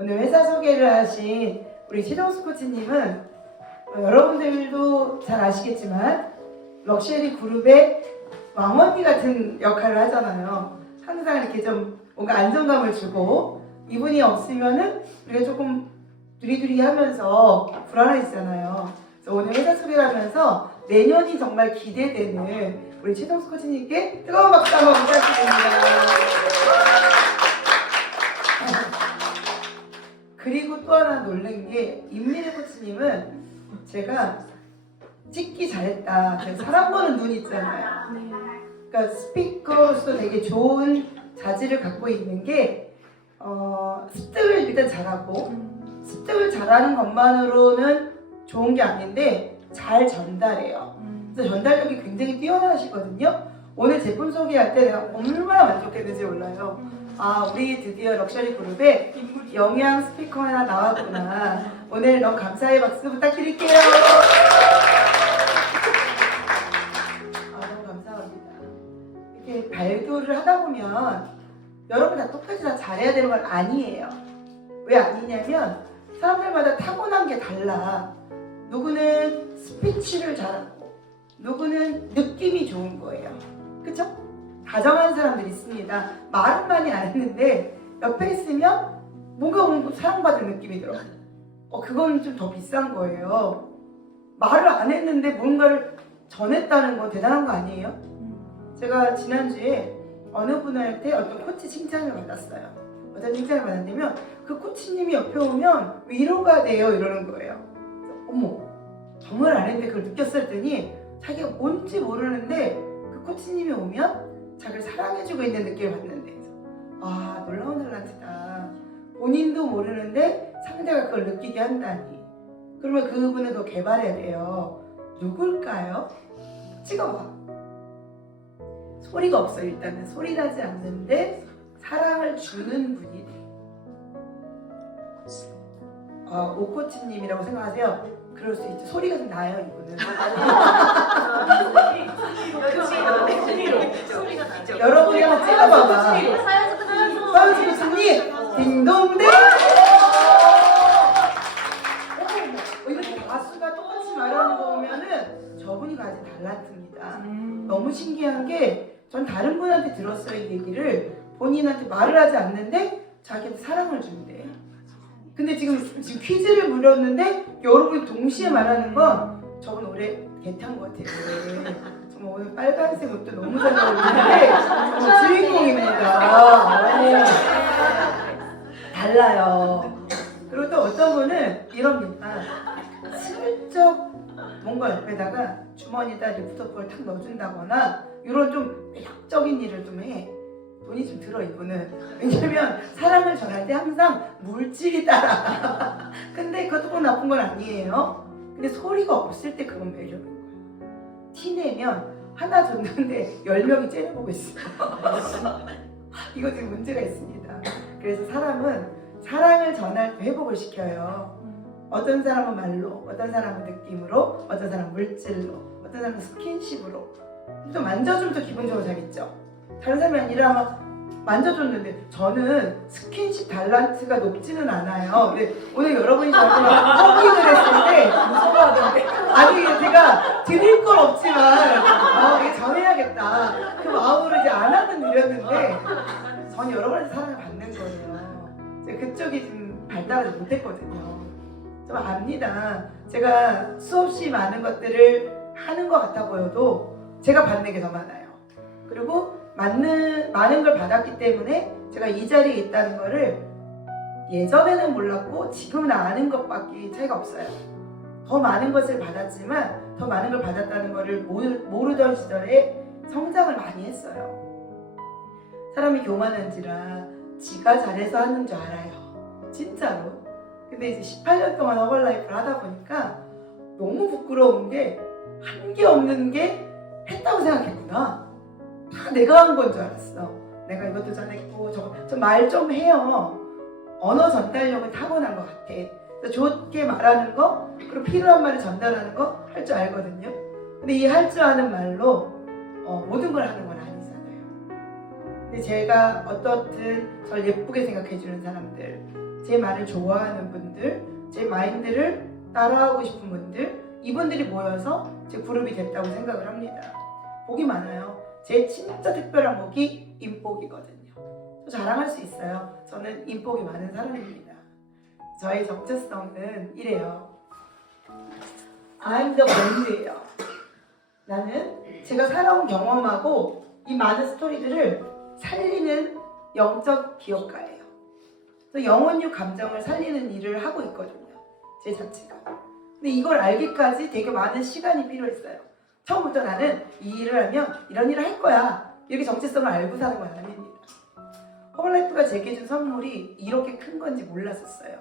오늘 회사 소개를 하신 우리 최정수 코치님은 여러분들도 잘 아시겠지만 럭셔리 그룹의 왕언니 같은 역할을 하잖아요. 항상 이렇게 좀 뭔가 안정감을 주고 이분이 없으면은 우리가 조금 두리두리 하면서 불안해지잖아요. 그래서 오늘 회사 소개를 하면서 내년이 정말 기대되는 우리 최정수 코치님께 뜨거운 박수 한번 부탁드립니다. 그리고 또 하나 놀란 게 임민혜 코치님은 제가 찍기 잘했다. 제가 사람 보는 눈이 있잖아요. 그러니까 스피커로서 되게 좋은 자질을 갖고 있는 게 습득을 일단 잘하고 습득을 잘하는 것만으로는 좋은 게 아닌데 잘 전달해요. 그래서 전달력이 굉장히 뛰어나시거든요. 오늘 제품 소개할 때 내가 얼마나 만족했는지 몰라요. 아, 우리 드디어 럭셔리 그룹에 영양 스피커 하나 나왔구나. 오늘 너무 감사의 박수 부탁드릴게요. 너무 감사합니다. 이렇게 발표를 하다 보면 여러분 다 똑같이 다 잘해야 되는 건 아니에요. 왜 아니냐면 사람들마다 타고난 게 달라. 누구는 스피치를 잘하고 누구는 느낌이 좋은 거예요. 그쵸? 다정한 사람들이 있습니다. 말은 많이 안 했는데 옆에 있으면 뭔가 사랑받을 느낌이 들어. 그건 좀 더 비싼 거예요. 말을 안 했는데 뭔가를 전했다는 건 대단한 거 아니에요? 제가 지난주에 어느 분한테 어떤 코치 칭찬을 받았어요. 어떤 칭찬을 받았냐면 그 코치님이 옆에 오면 위로가 돼요 이러는 거예요. 그래서, 어머, 정말 안 했는데 그걸 느꼈었더니 자기가 뭔지 모르는데 그 코치님이 오면 자기를 사랑해주고 있는 느낌을 받는데, 아, 놀라운 탤런트다. 본인도 모르는데 상대가 그걸 느끼게 한다니. 그러면 그분을 더 개발해야 돼요. 누굴까요? 찍어봐. 소리가 없어. 일단은 소리 나지 않는데 사랑을 주는 분이 돼. 오코치님이라고 생각하세요? 그럴 수 있죠. 소리가 좀 나요 이분은. 여러분이 한번 찍어봐봐. 서현수 교수님 딩동댕. 이렇게 가수가 똑같이 말하는 거 보면은 저분이 가진 탤런트입니다. 너무 신기한 게 전 다른 분한테 들었어요. 이 얘기를. 본인한테 말을 하지 않는데 자기한테 사랑을 준대. 근데 지금 퀴즈를 물었는데 여러분이 동시에 말하는 건 저분 올해 개탄 것 같아요. 정말 오늘 빨간색 옷도 너무 잘 어울리는데 정말 주인공입니다. 달라요. 그리고 또 어떤 분은 이럽니다. 슬쩍 뭔가 옆에다가 주머니에다 리프터포를 탁 넣어준다거나 이런 좀 매력적인 일을 좀 해. 돈이 좀 들어 이분은. 왜냐면 사랑을 전할 때 항상 물질이 따라. 근데 그것도 꼭 나쁜 건 아니에요. 근데 소리가 없을 때 그건 매력인 거야. 티내면 하나 줬는데 10명이 째려보고 있어. 이거 지금 문제가 있습니다. 그래서 사람은 사랑을 전할 때 회복을 시켜요. 어떤 사람은 말로, 어떤 사람은 느낌으로, 어떤 사람은 물질로, 어떤 사람은 스킨십으로. 좀 만져주면 더 기분 좋아지겠죠. 다른 사람이 아니라 막 만져줬는데 저는 스킨십 탤런트가 높지는 않아요. 근데 오늘 여러분이 저한테 허깅을 했을 때 무서워하던데. 아니 제가 드릴 건 없지만 이게 전해야겠다. 그 마음으로 이제 안 하는 일이었는데 전 여러분한테 사랑을 받는 거예요. 제가 그쪽이 좀 발달하지 못했거든요. 좀 압니다. 제가 수없이 많은 것들을 하는 것 같아 보여도 제가 받는 게 더 많아요. 그리고 많은 걸 받았기 때문에 제가 이 자리에 있다는 거를 예전에는 몰랐고 지금은 아는 것밖에 차이가 없어요. 더 많은 것을 받았지만 더 많은 걸 받았다는 거를 모르던 시절에 성장을 많이 했어요. 사람이 교만한지라 지가 잘해서 하는 줄 알아요. 진짜로. 근데 이제 18년 동안 허벌라이프를 하다 보니까 너무 부끄러운 게 한 게 없는 게 했다고 생각했구나. 다 내가 한 건 줄 알았어. 내가 이것도 잘했고 저거 말 좀 해요. 언어 전달력은 타고난 것 같아. 그래서 좋게 말하는 거 그리고 필요한 말을 전달하는 거 할 줄 알거든요. 근데 이 할 줄 아는 말로 모든 걸 하는 건 아니잖아요. 근데 제가 어떻든 저를 예쁘게 생각해 주는 사람들, 제 말을 좋아하는 분들, 제 마인드를 따라하고 싶은 분들, 이분들이 모여서 제 그룹이 됐다고 생각을 합니다. 복이 많아요. 제 진짜 특별한 복이 인복이거든요. 저 자랑할 수 있어요. 저는 인복이 많은 사람입니다. 저의 정체성은 이래요. I'm the one예요. 나는 제가 살아온 경험하고 이 많은 스토리들을 살리는 영적 기억가예요. 그래서 영혼유 감정을 살리는 일을 하고 있거든요. 제 자체가. 근데 이걸 알기까지 되게 많은 시간이 필요했어요. 처음부터 나는 이 일을 하면 이런 일을 할 거야. 이렇게 정체성을 알고 사는 건 아닙니다. 허벌라이프가 제게 준 선물이 이렇게 큰 건지 몰랐었어요.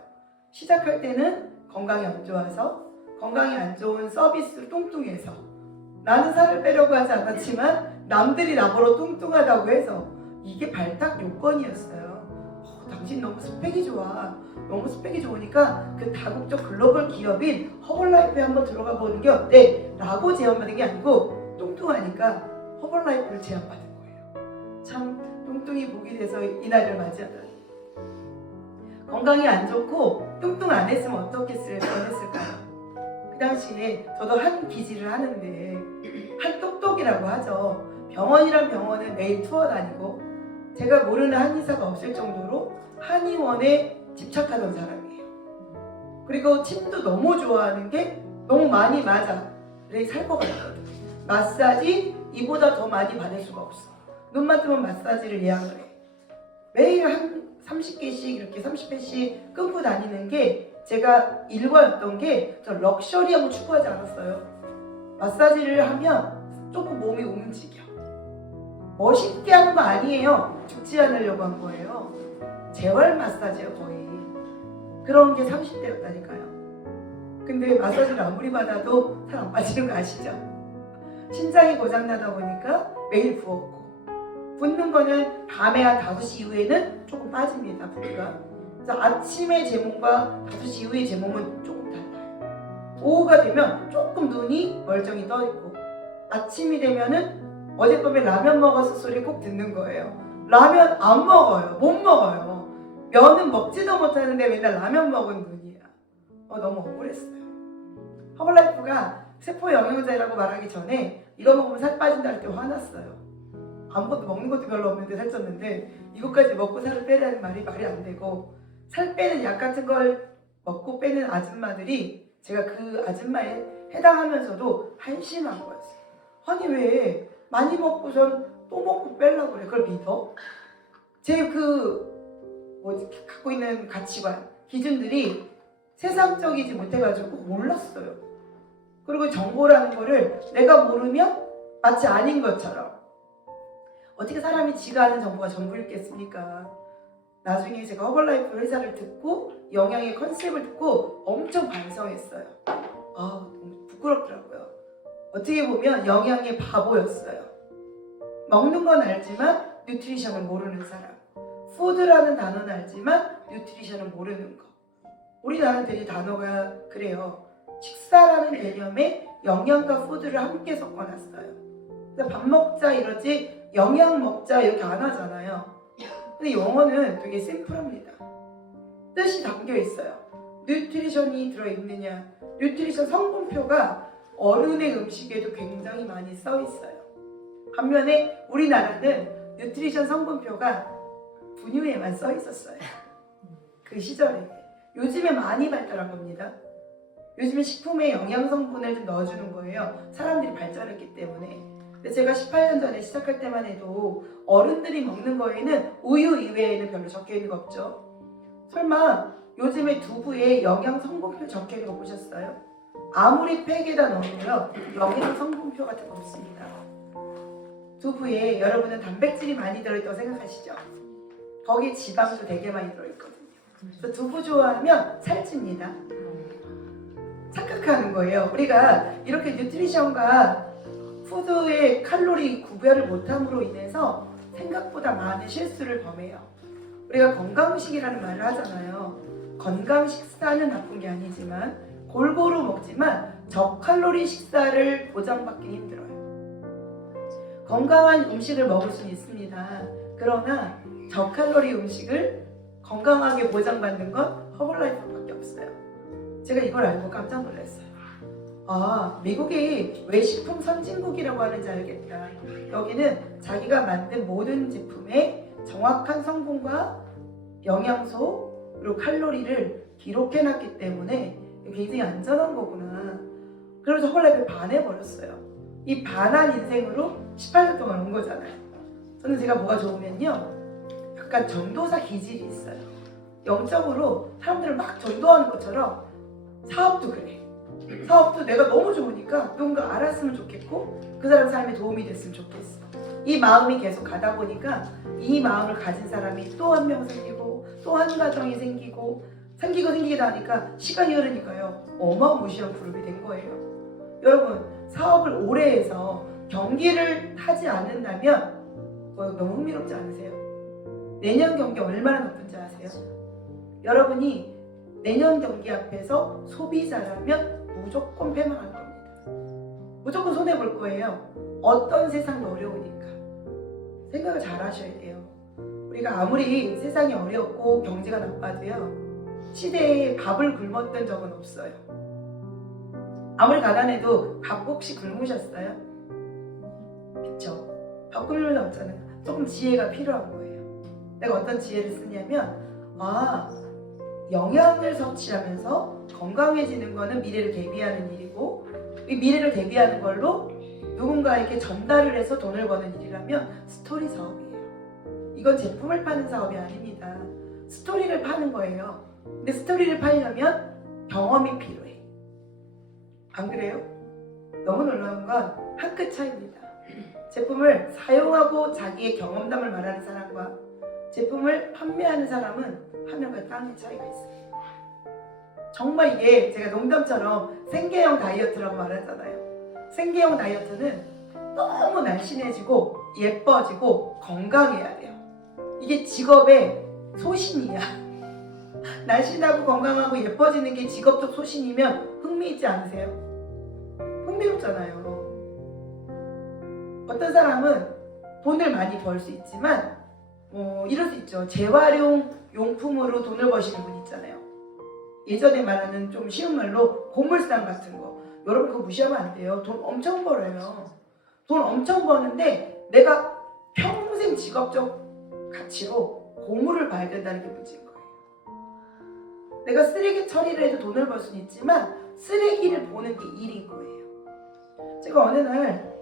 시작할 때는 건강이 안 좋아서, 건강이 안 좋은 서비스로 뚱뚱해서, 나는 살을 빼려고 하지 않았지만 남들이 나보러 뚱뚱하다고 해서 이게 발탁 요건이었어요. 당신 너무 스펙이 좋아. 너무 스펙이 좋으니까 그 다국적 글로벌 기업인 허벌라이프에 한번 들어가 보는 게 어때? 라고 제안받은 게 아니고 뚱뚱하니까 허벌라이프를 제안받은 거예요. 참 뚱뚱이 복이 돼서 이날을 맞이하다니. 건강이 안 좋고 뚱뚱 안 했으면 어떻게 뻔했을까요? 그 당시에 저도 한 기지를 하는데 한 똑똑이라고 하죠. 병원이란 병원은 매일 투어 다니고 제가 모르는 한의사가 없을 정도로 한의원에 집착하던 사람이에요. 그리고 침도 너무 좋아하는 게 너무 많이 맞아. 그래 살 것 같거든. 마사지 이보다 더 많이 받을 수가 없어. 눈만 뜨면 마사지를 예약을 해. 매일 한 30개씩 이렇게 30회씩 끊고 다니는 게 제가 일과였던 게 저 럭셔리한 거 추구하지 않았어요. 마사지를 하면 조금 몸이 움직여. 멋있게 하는 거 아니에요. 죽지 않으려고 한 거예요. 재활 마사지요 거의. 그런 게 30대였다니까요. 근데 마사지를 아무리 받아도 살 안 빠지는 거 아시죠? 심장이 고장나다 보니까 매일 부었고 붓는 거는 밤에 한 5시 이후에는 조금 빠집니다. 부기가. 그래서 아침에 제 몸과 5시 이후의 제 몸은 조금 달라요. 오후가 되면 조금 눈이 멀쩡히 떠있고 아침이 되면은 어젯밤에 라면 먹었어 소리 꼭 듣는 거예요. 라면 안 먹어요. 못 먹어요. 면은 먹지도 못하는데 맨날 라면 먹은 눈이야. 너무 억울했어요. 허벌라이프가 세포 영양제라고 말하기 전에 이거 먹으면 살 빠진다 할 때 화났어요. 아무것도 먹는 것도 별로 없는데 살쪘는데 이것까지 먹고 살을 빼라는 말이 안 되고 살 빼는 약 같은 걸 먹고 빼는 아줌마들이 제가 그 아줌마에 해당하면서도 한심한 거였어요. 아니 왜 많이 먹고선 또 먹고 빼려고 그래? 그걸 믿어? 제 갖고 있는 가치관, 기준들이 세상적이지 못해가지고 몰랐어요. 그리고 정보라는 거를 내가 모르면 마치 아닌 것처럼 어떻게 사람이 지가 아는 정보가 전부일 겠습니까? 나중에 제가 허벌라이프 회사를 듣고 영양의 컨셉을 듣고 엄청 반성했어요. 너무 부끄럽더라고요. 어떻게 보면 영양의 바보였어요. 먹는 건 알지만 뉴트리션을 모르는 사람. 푸드라는 단어는 알지만 뉴트리션을 모르는 거. 우리나라는 되게 단어가 그래요. 식사라는 개념에 영양과 푸드를 함께 섞어놨어요. 그래서 밥 먹자 이러지 영양 먹자 이렇게 안 하잖아요. 근데 영어는 되게 심플합니다. 뜻이 담겨 있어요. 뉴트리션이 들어있느냐. 뉴트리션 성분표가 어른의 음식에도 굉장히 많이 써 있어요. 반면에 우리나라는 뉴트리션 성분표가 분유에만 써 있었어요. 그 시절에. 요즘에 많이 발달한 겁니다. 요즘에 식품에 영양 성분을 좀 넣어주는 거예요. 사람들이 발전했기 때문에. 근데 제가 18년 전에 시작할 때만 해도 어른들이 먹는 거에는 우유 이외에는 별로 적혀 있는 거 없죠. 설마 요즘에 두부에 영양 성분표 적혀 있는 거 보셨어요? 아무리 팩에다 넣어도요 영양 성분표 같은 거 없습니다. 두부에 여러분은 단백질이 많이 들어있다고 생각하시죠? 거기에 지방도 되게 많이 들어있거든요. 그래서 두부 좋아하면 살찝니다. 착각하는 거예요. 우리가 이렇게 뉴트리션과 푸드의 칼로리 구별을 못함으로 인해서 생각보다 많은 실수를 범해요. 우리가 건강식이라는 말을 하잖아요. 건강 식사는 나쁜 게 아니지만 골고루 먹지만 저칼로리 식사를 보장받기 힘들어요. 건강한 음식을 먹을 수는 있습니다. 그러나 저칼로리 음식을 건강하게 보장받는 건 허벌라이프밖에 없어요. 제가 이걸 알고 깜짝 놀랐어요. 아, 미국이 왜 식품 선진국이라고 하는지 알겠다. 여기는 자기가 만든 모든 제품의 정확한 성분과 영양소 그리고 칼로리를 기록해놨기 때문에 굉장히 안전한 거구나. 그래서 허벌라이프에 반해버렸어요. 이 반한 인생으로 18년 동안 온 거잖아요. 저는 제가 뭐가 좋으면요, 약간 전도사 기질이 있어요. 영적으로 사람들을 막 전도하는 것처럼 사업도 그래. 사업도 내가 너무 좋으니까 누군가 알았으면 좋겠고 그 사람 삶에 도움이 됐으면 좋겠어. 이 마음이 계속 가다 보니까 이 마음을 가진 사람이 또 한 명 생기고 또 한 가정이 생기고 생기다 하니까 시간이 흐르니까요, 어마무시한 그룹이 된 거예요. 여러분, 사업을 오래 해서 경기를 타지 않는다면 너무 흥미롭지 않으세요? 내년 경기 얼마나 나쁜지 아세요? 여러분이 내년 경기 앞에서 소비자라면 무조건 패망할 겁니다. 무조건 손해볼 거예요. 어떤 세상도 어려우니까. 생각을 잘 하셔야 돼요. 우리가 아무리 세상이 어렵고 경제가 나빠도요, 시대에 밥을 굶었던 적은 없어요. 아무리 가난해도 밥 혹시 굶으셨어요? 그쵸? 밥 굶을 일 없잖아요. 조금 지혜가 필요한 거예요. 내가 어떤 지혜를 쓰냐면, 영양을 섭취하면서 건강해지는 거는 미래를 대비하는 일이고, 이 미래를 대비하는 걸로 누군가에게 전달을 해서 돈을 버는 일이라면 스토리 사업이에요. 이건 제품을 파는 사업이 아닙니다. 스토리를 파는 거예요. 근데 스토리를 팔려면 경험이 필요해. 안 그래요? 너무 놀라운 건 한 끗 차이입니다. 제품을 사용하고 자기의 경험담을 말하는 사람과 제품을 판매하는 사람은 하늘과 땅의 차이가 있어요. 정말 이게 제가 농담처럼 생계형 다이어트라고 말하잖아요. 생계형 다이어트는 너무 날씬해지고 예뻐지고 건강해야 돼요. 이게 직업의 소신이야. 날씬하고 건강하고 예뻐지는 게 직업적 소신이면 흥미있지 않으세요? 흥미롭잖아요. 어떤 사람은 돈을 많이 벌 수 있지만 이럴 수 있죠. 재활용 용품으로 돈을 버시는 분 있잖아요. 예전에 말하는 좀 쉬운 말로 고물상 같은 거. 여러분 그거 무시하면 안 돼요. 돈 엄청 벌어요. 돈 엄청 버는데 내가 평생 직업적 가치로 고물을 봐야 된다는 게 문제인 거예요. 내가 쓰레기 처리를 해도 돈을 벌 수는 있지만 쓰레기를 보는 게 일인 거예요. 제가 어느 날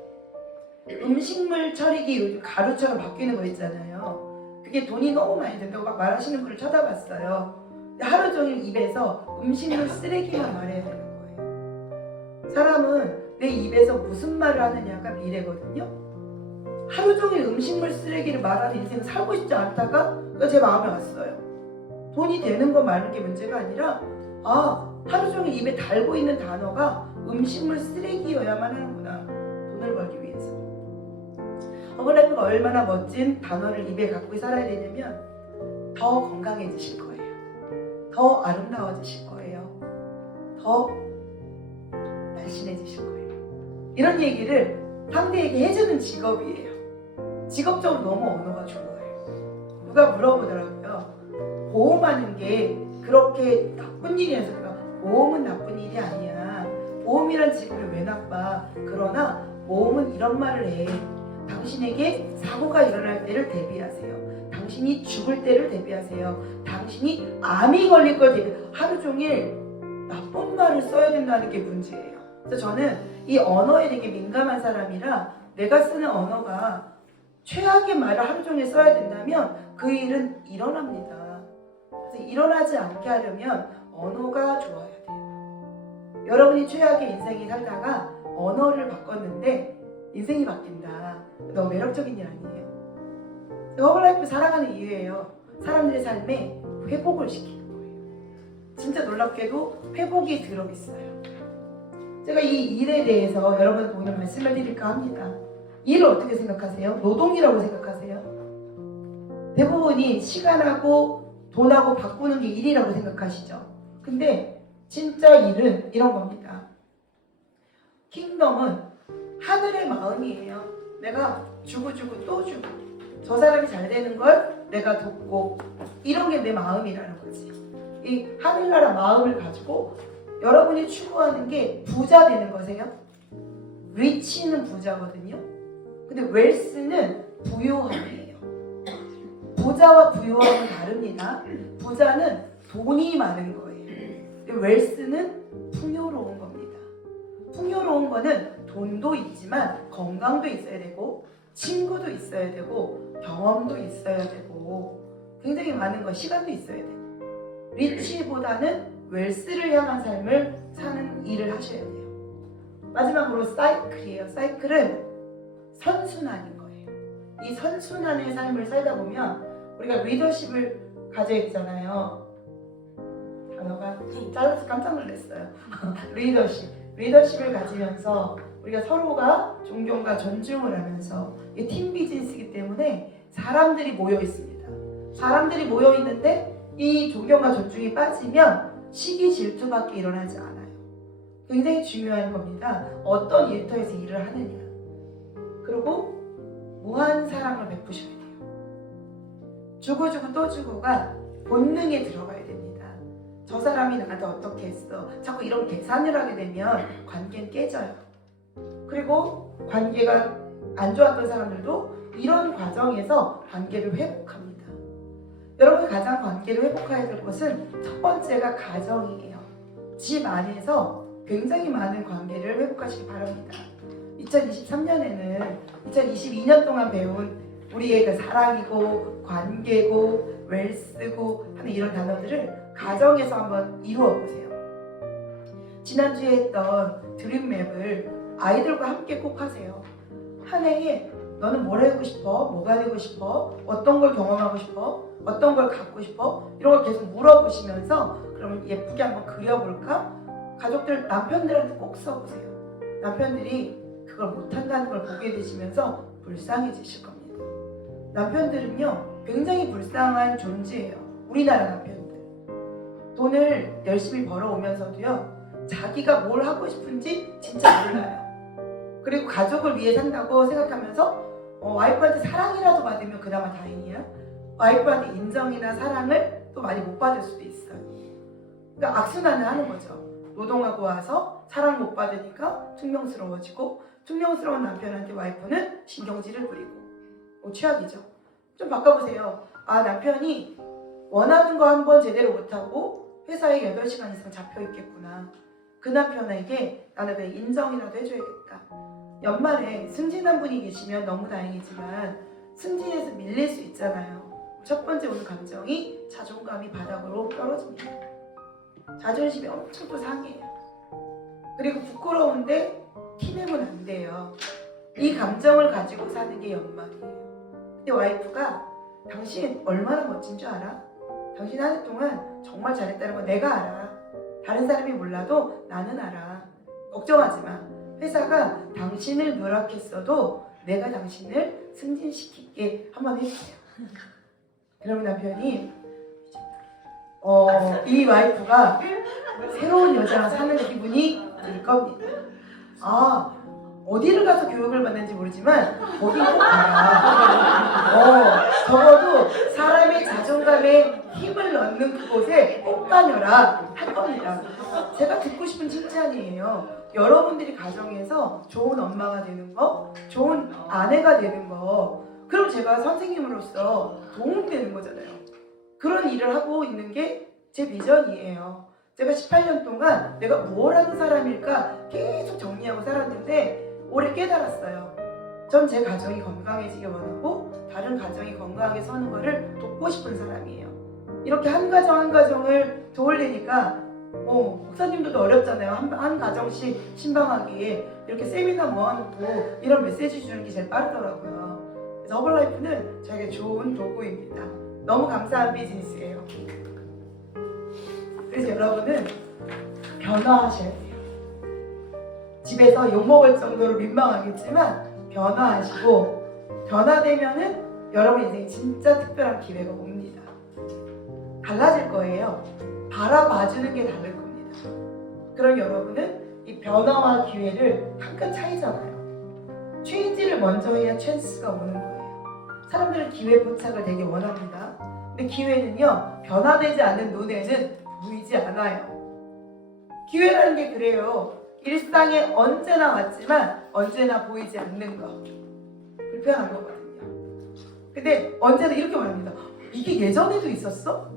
음식물 처리기 요즘 가루처럼 바뀌는 거 있잖아요. 그게 돈이 너무 많이 든다고 막 말하시는 분을 쳐다봤어요. 하루 종일 입에서 음식물 쓰레기만 말해야 되는 거예요. 사람은 내 입에서 무슨 말을 하느냐가 미래거든요. 하루 종일 음식물 쓰레기를 말하는 인생을 살고 싶지 않다가 제 마음에 왔어요. 돈이 되는 거 말하는 게 문제가 아니라 하루 종일 입에 달고 있는 단어가 음식물 쓰레기여야만 하는구나. 돈을 벌기 위해서. 허벌라이프가 얼마나 멋진 단어를 입에 갖고 살아야 되냐면 더 건강해지실 거예요. 더 아름다워지실 거예요. 더 날씬해지실 거예요. 이런 얘기를 상대에게 해주는 직업이에요. 직업적으로 너무 언어가 좋아요. 누가 물어보더라고요. 보험하는 게 그렇게 나쁜 일이라서 내가 보험은 나쁜 일이 아니야. 보험이란 직업이 왜 나빠? 그러나 보험은 이런 말을 해. 당신에게 사고가 일어날 때를 대비하세요. 당신이 죽을 때를 대비하세요. 당신이 암이 걸릴 걸 대비하세요. 하루 종일 나쁜 말을 써야 된다는 게 문제예요. 그래서 저는 이 언어에 되게 민감한 사람이라 내가 쓰는 언어가 최악의 말을 하루 종일 써야 된다면 그 일은 일어납니다. 그래서 일어나지 않게 하려면 언어가 좋아야 돼요. 여러분이 최악의 인생이 살다가 언어를 바꿨는데 인생이 바뀐다. 너무 매력적인 일 아니에요? 허벌라이프 살아가는 이유예요. 사람들의 삶에 회복을 시키는 거예요. 진짜 놀랍게도 회복이 들어있어요. 제가 이 일에 대해서 여러분한테 오늘 말씀을 드릴까 합니다. 일을 어떻게 생각하세요? 노동이라고 생각하세요? 대부분이 시간하고 돈하고 바꾸는 게 일이라고 생각하시죠? 근데 진짜 일은 이런 겁니다. 킹덤은 하늘의 마음이에요. 내가 주고 또 주고 저 사람이 잘 되는 걸 내가 돕고 이런 게 내 마음이라는 거지. 이 하늘나라 마음을 가지고 여러분이 추구하는 게 부자 되는 거세요. 리치는 부자거든요. 근데 웰스는 부유함이에요. 부자와 부유함은 다릅니다. 부자는 돈이 많은 거예요. 근데 웰스는 풍요로운 겁니다. 풍요로운 거는 돈도 있지만 건강도 있어야 되고 친구도 있어야 되고 경험도 있어야 되고 굉장히 많은 거, 시간도 있어야 돼요. 리치보다는 웰스를 향한 삶을 사는 일을 하셔야 돼요. 마지막으로 사이클이에요. 사이클은 선순환인 거예요. 이 선순환의 삶을 살다 보면 우리가 리더십을 가져야 되잖아요. 단어가 잘라서 깜짝 놀랐어요. 리더십을 가지면서 우리가 서로가 존경과 존중을 하면서 이 팀 비즈니스이기 때문에 사람들이 모여 있습니다. 사람들이 모여 있는데 이 존경과 존중이 빠지면 시기 질투밖에 일어나지 않아요. 굉장히 중요한 겁니다. 어떤 일터에서 일을 하느냐. 그리고 무한 사랑을 베푸셔야 돼요. 주고 또 주고가 본능에 들어가야 됩니다. 저 사람이 나한테 어떻게 했어. 자꾸 이런 계산을 하게 되면 관계는 깨져요. 그리고 관계가 안 좋았던 사람들도 이런 과정에서 관계를 회복합니다. 여러분 가장 관계를 회복해야 될 것은 첫 번째가 가정이에요. 집 안에서 굉장히 많은 관계를 회복하시기 바랍니다. 2023년에는 2022년 동안 배운 우리의 그 사랑이고 관계고 웰스고 하는 이런 단어들을 가정에서 한번 이루어 보세요. 지난주에 했던 드림맵을 아이들과 함께 꼭 하세요. 한 해에 너는 뭘 하고 싶어? 뭐가 되고 싶어? 어떤 걸 경험하고 싶어? 어떤 걸 갖고 싶어? 이런 걸 계속 물어보시면서 그러면 예쁘게 한번 그려볼까? 가족들, 남편들한테 꼭 써보세요. 남편들이 그걸 못한다는 걸 보게 되시면서 불쌍해지실 겁니다. 남편들은요 굉장히 불쌍한 존재예요. 우리나라 남편들. 돈을 열심히 벌어오면서도요 자기가 뭘 하고 싶은지 진짜 몰라요. 그리고 가족을 위해 산다고 생각하면서 와이프한테 사랑이라도 받으면 그나마 다행이야. 와이프한테 인정이나 사랑을 또 많이 못 받을 수도 있어요. 그러니까 악순환을 하는 거죠. 노동하고 와서 사랑 못 받으니까 퉁명스러워지고 퉁명스러운 남편한테 와이프는 신경질을 부리고 최악이죠. 좀 바꿔보세요. 아, 남편이 원하는 거 한 번 제대로 못하고 회사에 8시간 이상 잡혀있겠구나. 그 남편에게 나는 그냥 인정이라도 해줘야겠다. 연말에 승진한 분이 계시면 너무 다행이지만 승진해서 밀릴 수 있잖아요. 첫 번째 오는 감정이 자존감이 바닥으로 떨어집니다. 자존심이 엄청 또 상해요. 그리고 부끄러운데 티내면 안 돼요. 이 감정을 가지고 사는 게 연말이에요. 근데 와이프가 당신 얼마나 멋진 줄 알아? 당신 한 해 동안 정말 잘했다는 거 내가 알아. 다른 사람이 몰라도 나는 알아. 걱정하지 마. 회사가 당신을 누락했어도 내가 당신을 승진시킬게. 한번 해주세요. 그러면 남편이 이 와이프가 새로운 여자랑 사는 기분이 들 겁니다. 아, 어디를 가서 교육을 받는지 모르지만 거기 꼭 가라. 적어도 사람의 자존감에 힘을 넣는 그곳에 꼭 다녀라 할 겁니다. 제가 듣고 싶은 칭찬이에요. 여러분들이 가정에서 좋은 엄마가 되는 거, 좋은 아내가 되는 거, 그럼 제가 선생님으로서 도움되는 거잖아요. 그런 일을 하고 있는 게 제 비전이에요. 제가 18년 동안 내가 뭘 하는 사람일까 계속 정리하고 살았는데 올해 깨달았어요. 전 제 가정이 건강해지길 원하고 다른 가정이 건강하게 서는 거를 돕고 싶은 사람이에요. 이렇게 한 가정 한 가정을 도우려니까 목사님들도 어렵잖아요. 한 가정씩 신방하기에 이렇게 세미나 모아놓고 이런 메시지 주는 게 제일 빠르더라고요. 그래서 허벌라이프는 저에게 좋은 도구입니다. 너무 감사한 비즈니스예요. 그래서 여러분은 변화하셔야 돼요. 집에서 욕먹을 정도로 민망하겠지만 변화하시고 변화되면은 여러분 인생에 진짜 특별한 기회가 옵니다. 달라질 거예요. 바라봐주는 게 다를 겁니다. 그럼 여러분은 이 변화와 기회를 한 끗 차이잖아요. 체인지를 먼저 해야 찬스가 오는 거예요. 사람들은 기회 포착을 되게 원합니다. 근데 기회는요, 변화되지 않는 눈에는 보이지 않아요. 기회라는 게 그래요. 일상에 언제나 왔지만 언제나 보이지 않는 거. 불편한 거거든요. 근데 언제나 이렇게 말합니다. 이게 예전에도 있었어?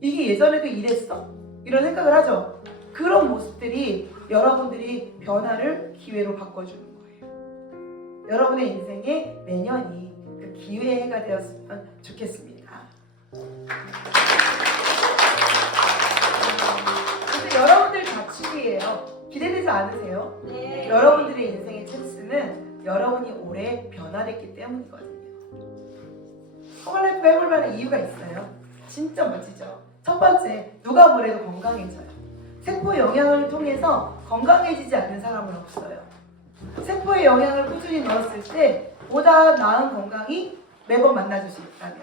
이게 예전에도 이랬어? 이런 생각을 하죠. 그런 모습들이 여러분들이 변화를 기회로 바꿔주는 거예요. 여러분의 인생에 내년이 그 기회의 해가 되었으면 좋겠습니다. 근데 여러분들 자축이에요. 기대되지 않으세요? 네. 여러분들의 인생의 찬스는 여러분이 올해 변화됐기 때문이거든요. 허벌라이프 해볼 만한 이유가 있어요. 진짜 멋지죠? 첫 번째, 누가 뭐래도 건강해져요. 세포 영양을 통해서 건강해지지 않는 사람은 없어요. 세포의 영양을 꾸준히 넣었을 때 보다 나은 건강이 매번 만나줄 수 있다면,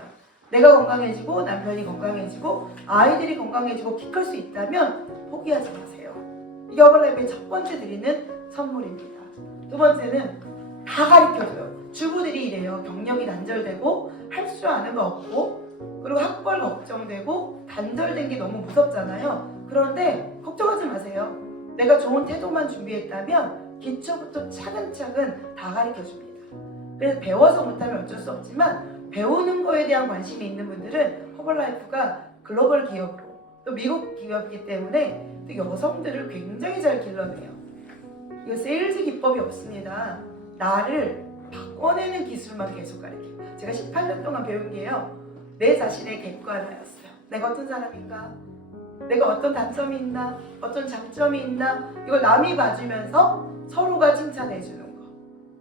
내가 건강해지고 남편이 건강해지고 아이들이 건강해지고 키 클 수 있다면 포기하지 마세요. 이게 허벌라이프의 첫 번째 드리는 선물입니다. 두 번째는 다 가르쳐줘요. 주부들이 이래요. 경력이 단절되고 할 줄 아는 거 없고, 그리고 학벌 걱정되고 단절된 게 너무 무섭잖아요. 그런데 걱정하지 마세요. 내가 좋은 태도만 준비했다면 기초부터 차근차근 다 가르쳐줍니다. 그래서 배워서 못하면 어쩔 수 없지만 배우는 거에 대한 관심이 있는 분들은 허벌라이프가 글로벌 기업으로, 또 미국 기업이기 때문에 또 여성들을 굉장히 잘 길러내요. 이거 세일즈 기법이 없습니다. 나를 바꿔내는 기술만 계속 가르쳐요. 제가 18년 동안 배운 게요, 내 자신의 객관화였어요. 내가 어떤 사람인가? 내가 어떤 단점이 있나? 어떤 장점이 있나? 이걸 남이 봐주면서 서로가 칭찬해주는 거.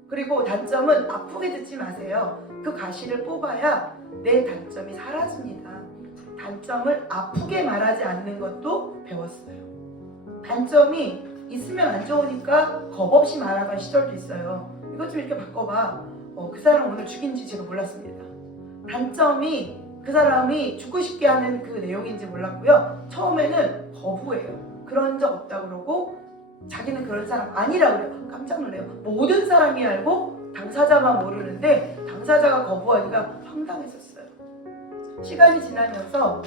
그리고 단점은 아프게 듣지 마세요. 그 가시를 뽑아야 내 단점이 사라집니다. 단점을 아프게 말하지 않는 것도 배웠어요. 단점이 있으면 안 좋으니까 겁없이 말하던 시절도 있어요. 이것 좀 이렇게 바꿔봐. 그 사람 오늘 죽인지 제가 몰랐습니다. 단점이 그 사람이 죽고 싶게 하는 그 내용인지 몰랐고요. 처음에는 거부해요. 그런 적 없다고 그러고 자기는 그런 사람 아니라고 그래요. 깜짝 놀래요. 모든 사람이 알고 당사자만 모르는데 당사자가 거부하니까 황당했었어요. 시간이 지나면서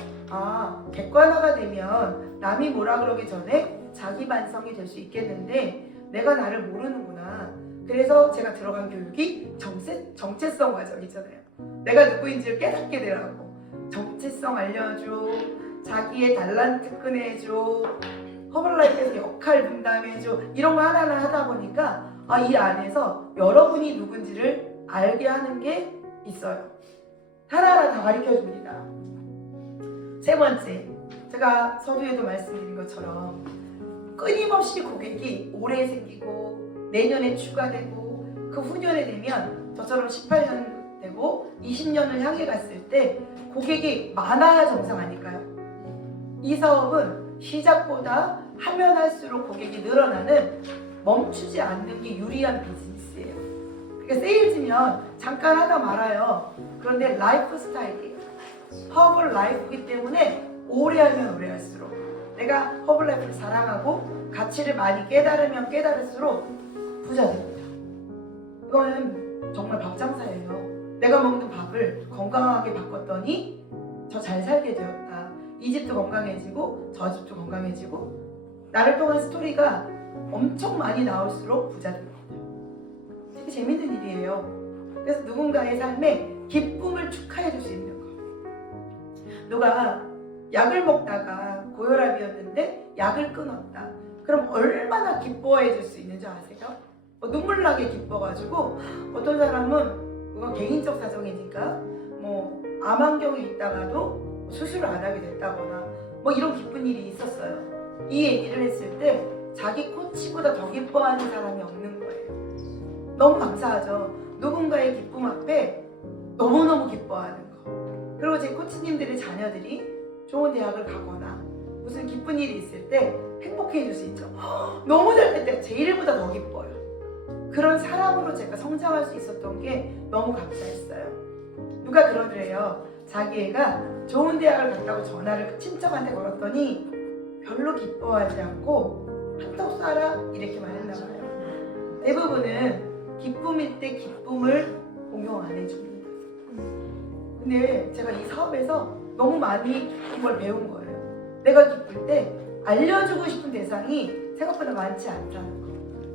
객관화가 되면 남이 뭐라 그러기 전에 자기 반성이 될 수 있겠는데 내가 나를 모르는구나. 그래서 제가 들어간 교육이 정체성 과정이잖아요. 내가 누구인지를 깨닫게 되라고. 정체성 알려줘, 자기의 달란트 꺼내줘, 허벌라이프에서 역할 분담해줘, 이런 거 하나하나 하다 보니까 이 안에서 여러분이 누군지를 알게 하는 게 있어요. 하나하나 다 가르쳐줍니다. 세 번째, 제가 서두에도 말씀드린 것처럼 끊임없이 고객이 올해 생기고 내년에 추가되고 그 후년에 되면 저처럼 18년 되고 20년을 향해 갔을 때 고객이 많아야 정상 아닐까요? 이 사업은 시작보다 하면 할수록 고객이 늘어나는, 멈추지 않는 게 유리한 비즈니스예요. 그러니까 세일즈면 잠깐 하다 말아요. 그런데 라이프 스타일이에요. 허블 라이프이기 때문에 오래 하면 오래 할수록, 내가 허블 라이프를 사랑하고 가치를 많이 깨달으면 깨달을수록 부자 됩니다. 이거는 정말 밥장사예요. 내가 먹는 밥을 건강하게 바꿨더니 저 잘 살게 되었다. 이 집도 건강해지고 저 집도 건강해지고, 나를 통한 스토리가 엄청 많이 나올수록 부자 됩니다. 되게 재밌는 일이에요. 그래서 누군가의 삶에 기쁨을 축하해 줄 수 있는 거. 누가 약을 먹다가 고혈압이었는데 약을 끊었다. 그럼 얼마나 기뻐해 줄 수 있는 줄 아세요? 눈물 나게 기뻐가지고, 어떤 사람은 그건 개인적 사정이니까 암환경에 있다가도 수술을 안 하게 됐다거나 이런 기쁜 일이 있었어요. 이 얘기를 했을 때 자기 코치보다 더 기뻐하는 사람이 없는 거예요. 너무 감사하죠. 누군가의 기쁨 앞에 너무너무 기뻐하는 거. 그리고 제 코치님들의 자녀들이 좋은 대학을 가거나 무슨 기쁜 일이 있을 때 행복해 해줄 수 있죠. 너무 잘 됐대. 제 일보다 더 기뻐요. 그런 사람으로 제가 성장할 수 있었던 게 너무 감사했어요. 누가 그러더래요. 자기 애가 좋은 대학을 갔다고 전화를 친척한테 걸었더니 별로 기뻐하지 않고 한턱 쏴라 이렇게 말했나 봐요. 대부분은 기쁨일 때 기쁨을 공유 안 해줍니다. 근데 제가 이 사업에서 너무 많이 이걸 배운 거예요. 내가 기쁠 때 알려주고 싶은 대상이 생각보다 많지 않다는 거.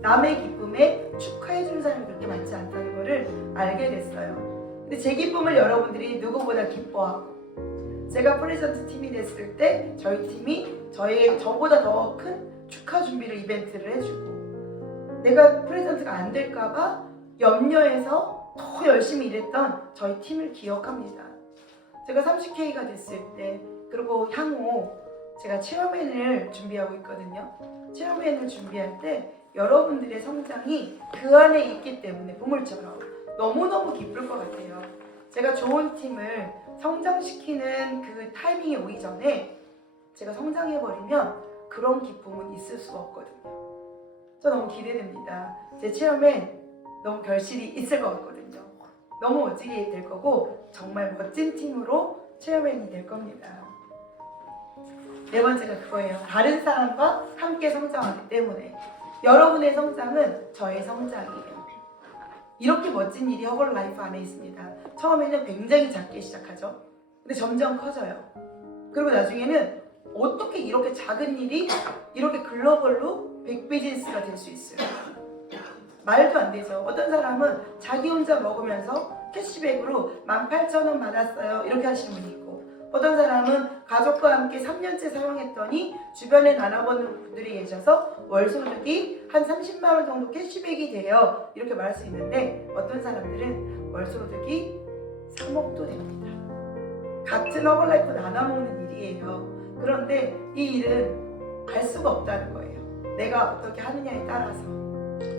남의 기쁨에 축하해주는 사람이 그렇게 많지 않다는 거를 알게 됐어요. 근데 제 기쁨을 여러분들이 누구보다 기뻐하고, 제가 프레젠트 팀이 됐을 때 저희 팀이 저보다 더 큰 축하 준비를 이벤트를 해주고, 내가 프레젠트가 안 될까봐 염려해서 더 열심히 일했던 저희 팀을 기억합니다. 제가 30K가 됐을 때, 그리고 향후 제가 체험회를 준비하고 있거든요. 체험회를 준비할 때 여러분들의 성장이 그 안에 있기 때문에 보물처럼 너무너무 기쁠 것 같아요. 제가 좋은 팀을 성장시키는 그 타이밍이 오기 전에 제가 성장해버리면 그런 기쁨은 있을 수가 없거든요. 저 너무 기대됩니다. 제 체험에 너무 결실이 있을 것 같거든요. 너무 멋지게 될 거고 정말 멋진 팀으로 체험맨이 될 겁니다. 네 번째가 그거예요. 다른 사람과 함께 성장하기 때문에. 여러분의 성장은 저의 성장이에요. 이렇게 멋진 일이 허벌라이프 안에 있습니다. 처음에는 굉장히 작게 시작하죠. 근데 점점 커져요. 그리고 나중에는 어떻게 이렇게 작은 일이 이렇게 글로벌로 빅비즈니스가 될 수 있어요? 말도 안 되죠. 어떤 사람은 자기 혼자 먹으면서 캐시백으로 18,000원 받았어요. 이렇게 하시는 분이 있고, 어떤 사람은 가족과 함께 3년째 사용했더니 주변에 나눠보는 분들이 계셔서 월소득이 한 30만 원 정도 캐시백이 돼요. 이렇게 말할 수 있는데, 어떤 사람들은 월소득이 3억도 됩니다. 같은 허벌라이프 나눠먹는 일이에요. 그런데 이 일은 알 수가 없다는 거예요. 내가 어떻게 하느냐에 따라서,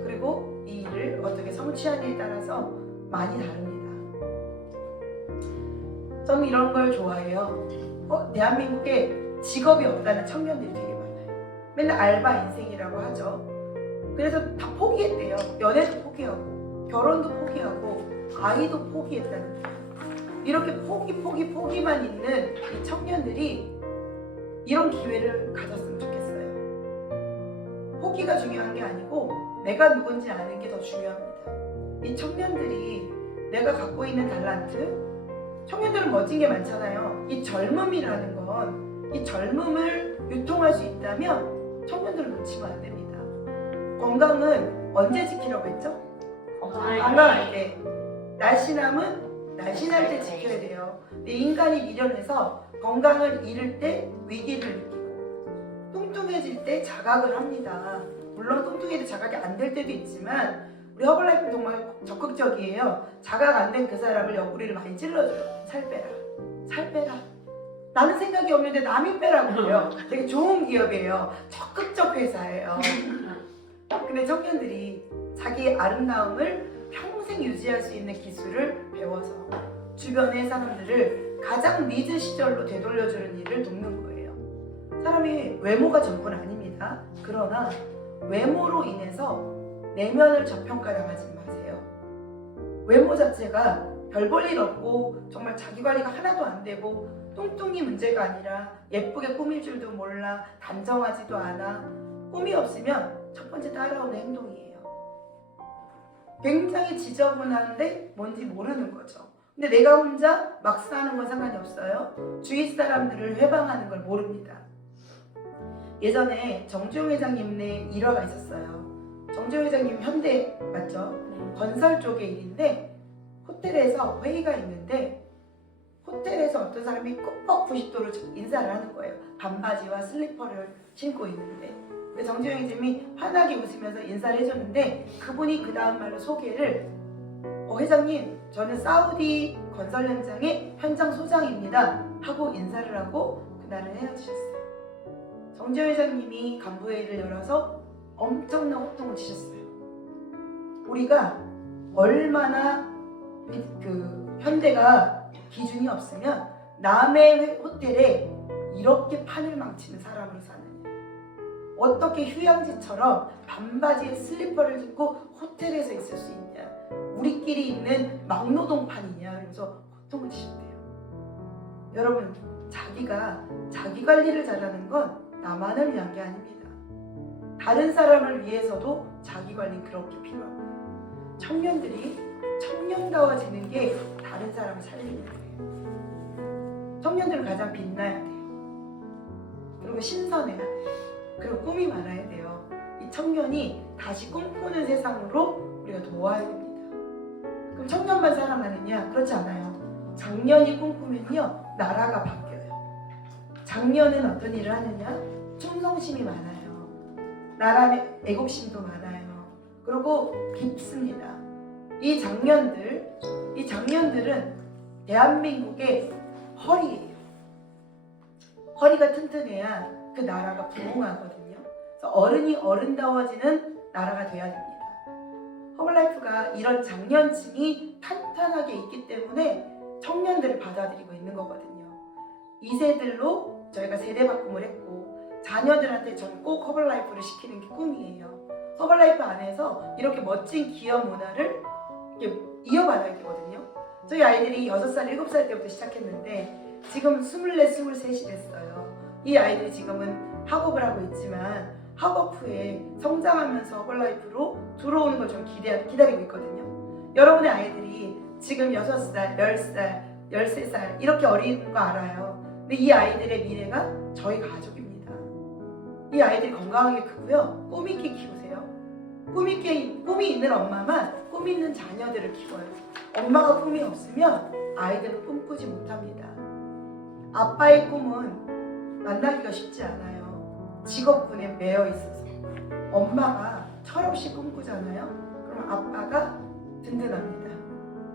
그리고 이 일을 어떻게 성취하느냐에 따라서 많이 다릅니다. 저는 이런 걸 좋아해요. 대한민국에 직업이 없다는 청년들이 되게 많아요. 맨날 알바 인생이라고 하죠. 그래서 다 포기했대요. 연애도 포기하고 결혼도 포기하고 아이도 포기했다는 거예요. 이렇게 포기만 있는 이 청년들이 이런 기회를 가졌으면 좋겠어요. 포기가 중요한 게 아니고 내가 누군지 아는 게 더 중요합니다. 이 청년들이 내가 갖고 있는 달란트, 청년들은 멋진 게 많잖아요. 이 젊음이라는 건, 이 젊음을 유통할 수 있다면 청년들을 놓치면 안 됩니다. 건강은 언제 지키라고 했죠? 건강할 때. 날씬함은 날씬할 때 지켜야 돼요. 근데 인간이 미련해서 건강을 잃을 때 위기를 느끼고, 뚱뚱해질 때 자각을 합니다. 물론 뚱뚱해도 자각이 안 될 때도 있지만 우리 허벌라이프는 정말 적극적이에요. 자각 안 된 그 사람을 옆구리를 많이 찔러줘요. 살 빼라, 살 빼라. 나는 생각이 없는데 남이 빼라고 해요. 되게 좋은 기업이에요. 적극적 회사예요. 근데 청년들이 자기 아름다움을 평생 유지할 수 있는 기술을 배워서 주변의 사람들을 가장 리즈 시절로 되돌려주는 일을 돕는 거예요. 사람이 외모가 전부는 아닙니다. 그러나 외모로 인해서 내면을 저평가당하지 마세요. 외모 자체가 별 볼 일 없고 정말 자기 관리가 하나도 안 되고 뚱뚱이 문제가 아니라 예쁘게 꾸밀 줄도 몰라, 단정하지도 않아. 꿈이 없으면 첫 번째 따라오는 행동이에요. 굉장히 지저분한데 뭔지 모르는 거죠. 근데 내가 혼자 막 사는 건 상관이 없어요. 주위 사람들을 회방하는 걸 모릅니다. 예전에 정주영 회장님의 일화가 있었어요. 정주영 회장님 현대 맞죠? 건설 쪽의 일인데 호텔에서 회의가 있는데 호텔에서 어떤 사람이 꾹뻑 90도로 인사를 하는 거예요. 반바지와 슬리퍼를 신고 있는데 정주영 회장님이 환하게 웃으면서 인사를 해줬는데 그분이 그 다음 말로 소개를 회장님 저는 사우디 건설 현장의 현장 소장입니다 하고 인사를 하고 그날은 헤어지셨어요. 정주영 회장님이 간부회의를 열어서 엄청난 호통을 치셨어요. 우리가 얼마나 현대가 기준이 없으면 남의 호텔에 이렇게 판을 망치는 사람으로 사느냐. 어떻게 휴양지처럼 반바지에 슬리퍼를 신고 호텔에서 있을 수 있냐. 우리끼리 있는 막노동판이냐. 그래서 호통을 치셨대요. 여러분, 자기가 자기 관리를 잘하는 건 나만을 위한 게 아닙니다. 다른 사람을 위해서도 자기 관리 그렇게 필요합니다. 청년들이 청년다워지는 게 다른 다른 사람을 살리는 거예요. 청년들은 가장 빛나야 돼요. 그리고 신선해야 돼요. 그리고 꿈이 많아야 돼요. 이 청년이 다시 꿈꾸는 세상으로 우리가 도와야 됩니다. 그럼 청년만 살아나느냐? 그렇지 않아요. 장년이 꿈꾸면요, 나라가 바뀌어요. 장년은 어떤 일을 하느냐? 충성심이 많아요. 나라의 애국심도 많아요. 그리고 깊습니다. 이 장년들은 대한민국의 허리예요. 허리가 튼튼해야 그 나라가 부흥하거든요. 그래서 어른이 어른다워지는 나라가 돼야 됩니다. 허블라이프가 이런 장년층이 탄탄하게 있기 때문에 청년들을 받아들이고 있는 거거든요. 이 세들로 저희가 세대 바꿈을 했고 자녀들한테 전 꼭 허블라이프를 시키는 게 꿈이에요. 허블라이프 안에서 이렇게 멋진 기업 문화를 이어받아야 되거든요. 저희 아이들이 6살, 7살 때부터 시작했는데 지금 24, 23이 됐어요. 이 아이들이 지금은 학업을 하고 있지만 학업 후에 성장하면서 허블라이프로 들어오는 걸 좀 기다리고 있거든요. 여러분의 아이들이 지금 6살, 10살, 13살 이렇게 어린 거 알아요. 근데 이 아이들의 미래가 저희 가족입니다. 이 아이들이 건강하게 크고요. 꿈 있게 키우세요. 꿈이 있는 엄마만 꿈 있는 자녀들을 키워요. 엄마가 꿈이 없으면 아이들은 꿈꾸지 못합니다. 아빠의 꿈은 만나기가 쉽지 않아요. 직업군에 매여 있어서. 엄마가 철없이 꿈꾸잖아요. 그럼 아빠가 든든합니다.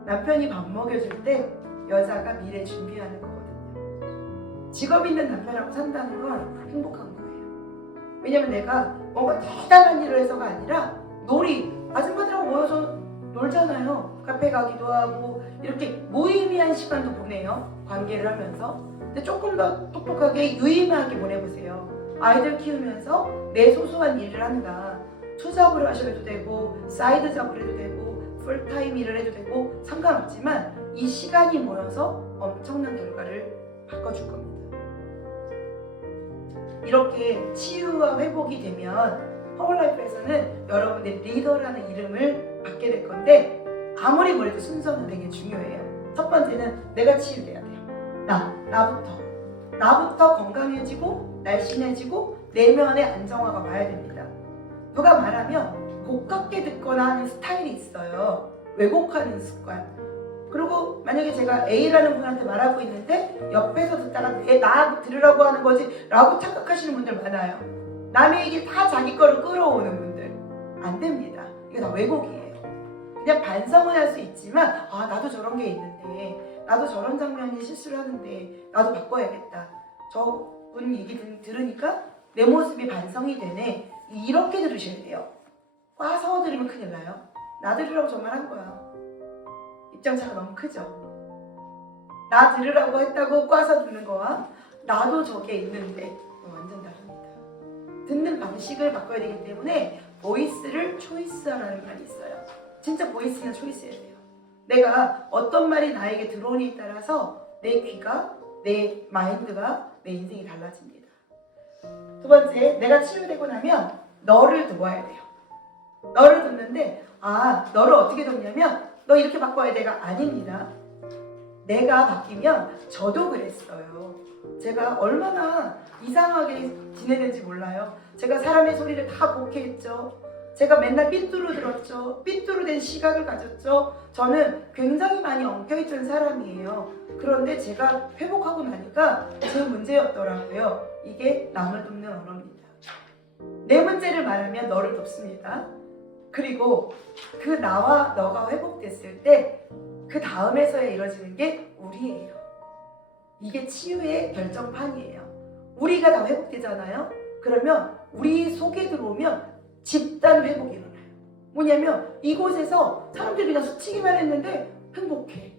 남편이 밥 먹여줄 때 여자가 미래 준비하는 거거든요. 직업 있는 남편하고 산다는 건 행복한 거예요. 왜냐면 내가 뭔가 대단한 일을 해서가 아니라 아줌마들하고 모여서 놀잖아요. 카페 가기도 하고 이렇게 무의미한 시간도 보내요. 관계를 하면서. 근데 조금 더 똑똑하게 유의미하게 보내보세요. 아이들 키우면서 내 소소한 일을 한다. 투잡을 하셔도 되고 사이드 잡을 해도 되고 풀타임 일을 해도 되고 상관없지만 이 시간이 모여서 엄청난 결과를 바꿔줄 겁니다. 이렇게 치유와 회복이 되면 허블라이프에서는 여러분의 리더라는 이름을 받게 될 건데 아무리 뭐래도 순서는 되게 중요해요. 첫 번째는 내가 치유돼야 돼요. 나부터 건강해지고 날씬해지고 내면의 안정화가 와야 됩니다. 누가 말하면 고깝게 듣거나 하는 스타일이 있어요. 왜곡하는 습관. 그리고 만약에 제가 A라는 분한테 말하고 있는데 옆에서 듣다가 나 들으라고 하는 거지 라고 착각하시는 분들 많아요. 남의 얘기 다 자기 거를 끌어오는 분들. 안 됩니다. 이게 다 왜곡이에요. 그냥 반성은 할 수 있지만 나도 저런 게 있는데 나도 저런 장면이 실수를 하는데 나도 바꿔야겠다. 저분 얘기 들으니까 내 모습이 반성이 되네. 이렇게 들으셔야 돼요. 꽈서 들으면 큰일 나요. 나 들으라고 정말 한 거야. 입장차가 너무 크죠? 나 들으라고 했다고 꽈서 듣는 거와 나도 저게 있는데 완전 다릅니다. 듣는 방식을 바꿔야 되기 때문에 보이스를 초이스하라는 말이 있어요. 진짜 보이스는 초이스해야 돼요. 내가 어떤 말이 나에게 들어오니 따라서 내 귀가, 내 마인드가, 내 인생이 달라집니다. 두 번째, 내가 치유되고 나면 너를 도와야 돼요. 너를 돕는데 너를 어떻게 돕냐면 너 이렇게 바꿔야 돼가 아닙니다. 내가 바뀌면 저도 그랬어요. 제가 얼마나 이상하게 지내는지 몰라요. 제가 사람의 소리를 다 곡해했죠. 제가 맨날 삐뚤어들었죠. 삐뚤어된 시각을 가졌죠. 저는 굉장히 많이 엉켜있던 사람이에요. 그런데 제가 회복하고 나니까 제 문제였더라고요. 이게 남을 돕는 언어입니다. 내 문제를 말하면 너를 돕습니다. 그리고 그 나와 너가 회복됐을 때 그 다음에서야 이루어지는 게 우리예요. 이게 치유의 결정판이에요. 우리가 다 회복되잖아요. 그러면 우리 속에 들어오면 집단 회복이 일어나요. 뭐냐면 이곳에서 사람들이 그냥 스치기만 했는데 행복해.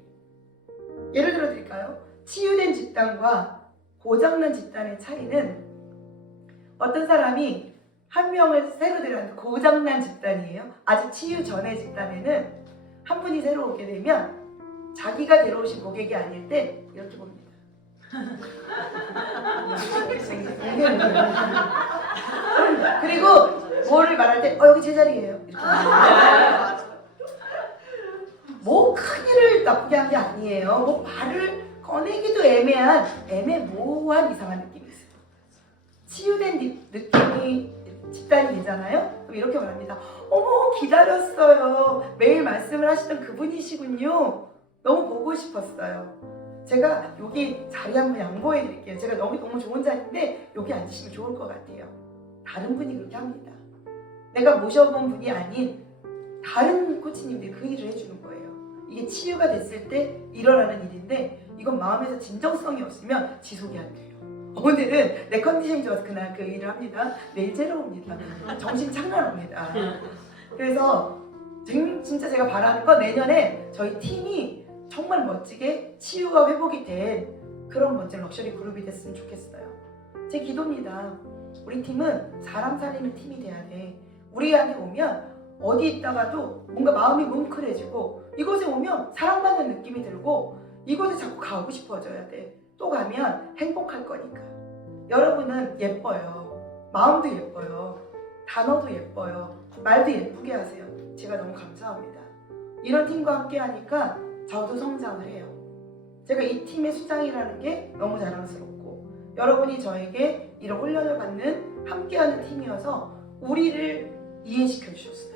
예를 들어 드릴까요? 치유된 집단과 고장난 집단의 차이는 어떤 사람이 한 명을 새로 들여왔는데 고장난 집단이에요. 아직 치유 전의 집단에는 한 분이 새로 오게 되면 자기가 데려오신 고객이 아닐 때 이렇게 봅니다. 그리고 뭐를 말할 때 여기 제 자리예요. 이렇게 뭐 큰일을 나쁘게 한 게 아니에요. 뭐 발을 꺼내기도 애매모호한 이상한 느낌이 있어요. 치유된 느낌이 집단이 되잖아요. 그럼 이렇게 말합니다. 어머, 기다렸어요. 매일 말씀을 하시던 그분이시군요. 너무 보고 싶었어요. 제가 여기 자리 한번 양보해 드릴게요. 제가 너무 좋은 자리인데 여기 앉으시면 좋을 것 같아요. 다른 분이 그렇게 합니다. 내가 모셔본 분이 아닌 다른 코치님들이 그 일을 해주는 거예요. 이게 치유가 됐을 때 일어나는 일인데 이건 마음에서 진정성이 없으면 지속이 안 돼요. 오늘은 내 컨디션이 좋아서 그날 그 일을 합니다. 내일 째려옵니다. 정신 차려옵니다. 그래서 진짜 제가 바라는 건 내년에 저희 팀이 정말 멋지게 치유가 회복이 된 그런 멋진 럭셔리 그룹이 됐으면 좋겠어요. 제 기도입니다. 우리 팀은 사람 살리는 팀이 돼야 돼. 우리한테 오면 어디 있다가도 뭔가 마음이 뭉클해지고 이곳에 오면 사랑받는 느낌이 들고 이곳에 자꾸 가고 싶어져야 돼. 또 가면 행복할 거니까. 여러분은 예뻐요. 마음도 예뻐요. 단어도 예뻐요. 말도 예쁘게 하세요. 제가 너무 감사합니다. 이런 팀과 함께 하니까 저도 성장을 해요. 제가 이 팀의 수장이라는 게 너무 자랑스럽고 여러분이 저에게 이런 훈련을 받는 함께하는 팀이어서 우리를 이해시켜 주셨어요.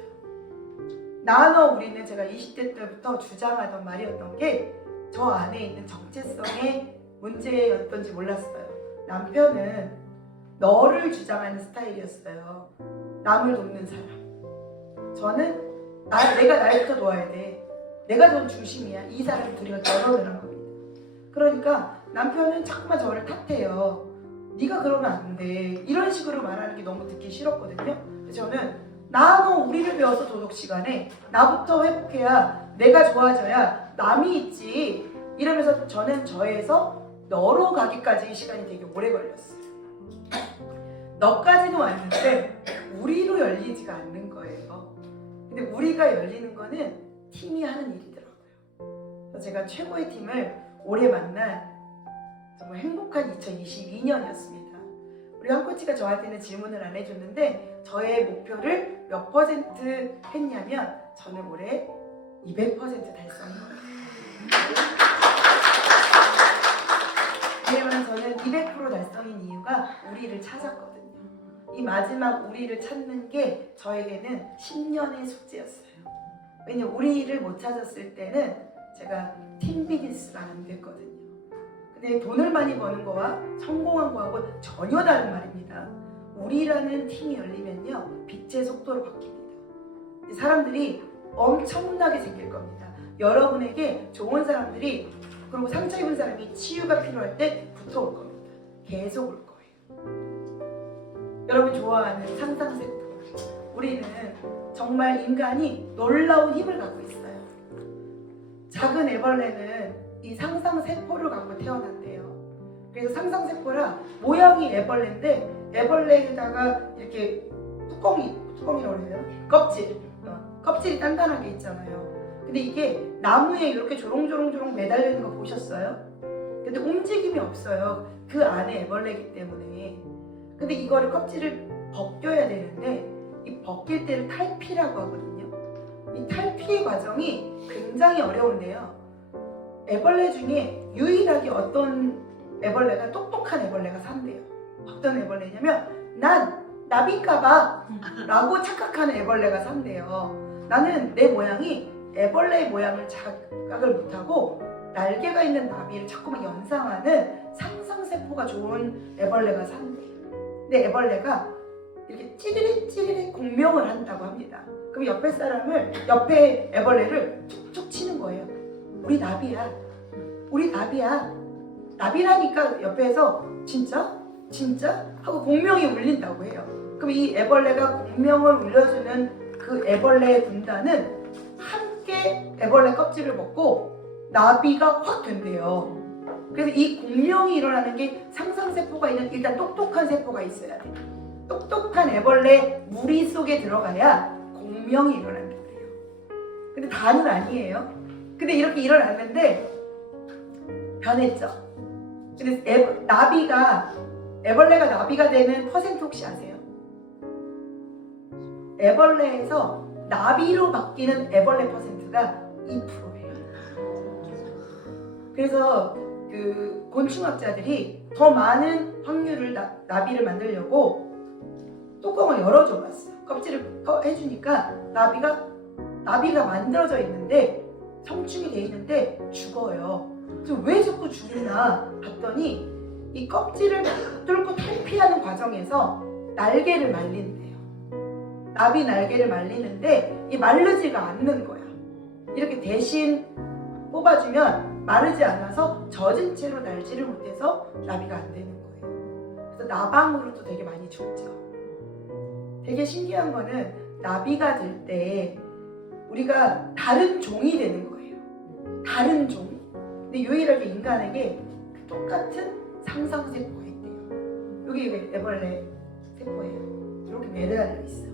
나너 우리는 제가 20대 때부터 주장하던 말이었던 게 저 안에 있는 정체성의 문제였던지 몰랐어요. 남편은 너를 주장하는 스타일이었어요. 남을 돕는 사람. 저는 내가 날부터 도와야 돼. 내가 넌 중심이야. 이 사람이 둘이가 결혼을 겁니다. 그러니까 남편은 자꾸만 저를 탓해요. 네가 그러면 안 돼. 이런 식으로 말하는 게 너무 듣기 싫었거든요. 그래서 저는 너 우리를 배워서 도덕 시간에 나부터 회복해야 내가 좋아져야 남이 있지. 이러면서 저는 저에서 너로 가기까지 시간이 되게 오래 걸렸어요. 너까지는 왔는데 우리로 열리지가 않는 거예요. 근데 우리가 열리는 거는 팀이 하는 일이더라고요. 그래서 제가 최고의 팀을 올해 만난 정말 행복한 2022년이었습니다. 우리 한 코치가 저한테는 질문을 안 해줬는데 저의 목표를 몇 퍼센트 했냐면 저는 올해 200% 달성했어요. 왜냐면 저는 200% 달성인 이유가 우리를 찾았거든요. 이 마지막 우리를 찾는 게 저에게는 10년의 숙제였어요. 왜냐면 우리를 못 찾았을 때는 제가 팀 비즈니스가 안 됐거든요. 근데 돈을 많이 버는 거와 성공한 거하고 전혀 다른 말입니다. 우리라는 팀이 열리면요, 빛의 속도로 바뀝니다. 사람들이 엄청나게 생길 겁니다. 여러분에게 좋은 사람들이, 그리고 상처 입은 사람이 치유가 필요할 때 붙어올 겁니다. 계속 올 거예요. 여러분 좋아하는 상상세포. 우리는 정말 인간이 놀라운 힘을 갖고 있어요. 작은 애벌레는 이 상상세포를 갖고 태어난대요. 그래서 상상세포라 모양이 애벌레인데 애벌레에다가 이렇게 뚜껑이라고 그러나요? 껍질이 단단하게 있잖아요. 근데 이게 나무에 이렇게 조롱조롱 매달려 있는 거 보셨어요? 근데 움직임이 없어요. 그 안에 애벌레이기 때문에. 근데 이거를 껍질을 벗겨야 되는데 이 벗길 때를 탈피라고 하거든요. 이 탈피의 과정이 굉장히 어려운데요. 애벌레 중에 유일하게 어떤 애벌레가 똑똑한 애벌레가 산대요. 어떤 애벌레냐면 난 나비인가봐 라고 착각하는 애벌레가 산대요. 나는 내 모양이 애벌레의 모양을 자각을 못하고 날개가 있는 나비를 자꾸만 연상하는 상상세포가 좋은 애벌레가 산대요. 근데 애벌레가 이렇게 찌리릿 공명을 한다고 합니다. 그럼 옆에 애벌레를 툭툭 치는 거예요. 우리 나비야. 나비라니까 옆에서 진짜 하고 공명이 울린다고 해요. 그럼 이 애벌레가 공명을 울려주는 그 애벌레 군단은 함께 애벌레 껍질을 먹고 나비가 확 된대요. 그래서 이 공명이 일어나는 게 상상세포가 있는, 일단 똑똑한 세포가 있어야 돼. 똑똑한 애벌레 무리 속에 들어가야 공명이 일어난다고 해요. 근데 다는 아니에요. 근데 이렇게 일어났는데 변했죠. 근데 애벌레가 나비가 되는 퍼센트 혹시 아세요? 애벌레에서 나비로 바뀌는 애벌레 퍼센트가 2%예요. 그래서 그 곤충학자들이 더 많은 확률을 나비를 만들려고 뚜껑을 열어줘 봤어요. 껍질을 해주니까 나비가 만들어져 있는데 성충이 돼 있는데 죽어요. 그래서 왜 자꾸 죽나 봤더니 이 껍질을 뚫고 탈피하는 과정에서 날개를 말린대요. 나비 날개를 말리는데 이 마르지가 않는 거야. 이렇게 대신 뽑아주면 마르지 않아서 젖은 채로 날지를 못해서 나비가 안 되는 거예요. 그래서 나방으로도 되게 많이 죽죠. 되게 신기한 거는 나비가 될 때 우리가 다른 종이 되는 거예요. 다른 종. 근데 유일하게 인간에게 똑같은 상상세포가 있대요. 여기 애벌레 세포예요. 이렇게 매달려 있어.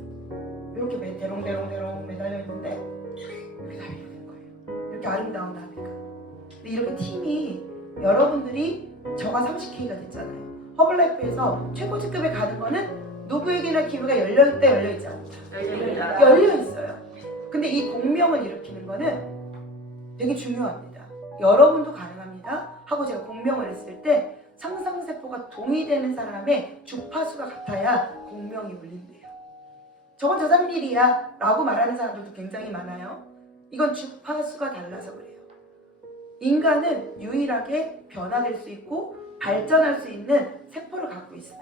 이렇게 대롱대롱 매달려 있는데 이렇게 달리는 거예요. 이렇게 아름다운 나비가. 근데 이렇게 팀이 여러분들이 저가 30K가 됐잖아요. 허블라이프에서 최고 직급에 가는 거는 누구에게나 기회가 열려있다 열려있지 않다. 열려있어요. 근데 이 공명을 일으키는 거는 되게 중요합니다. 여러분도 가능합니다 하고 제가 공명을 했을 때 상상세포가 동의되는 사람의 주파수가 같아야 공명이 울린대요. 저건 저 사람 일이야 라고 말하는 사람들도 굉장히 많아요. 이건 주파수가 달라서 그래요. 인간은 유일하게 변화될 수 있고 발전할 수 있는 세포를 갖고 있어요.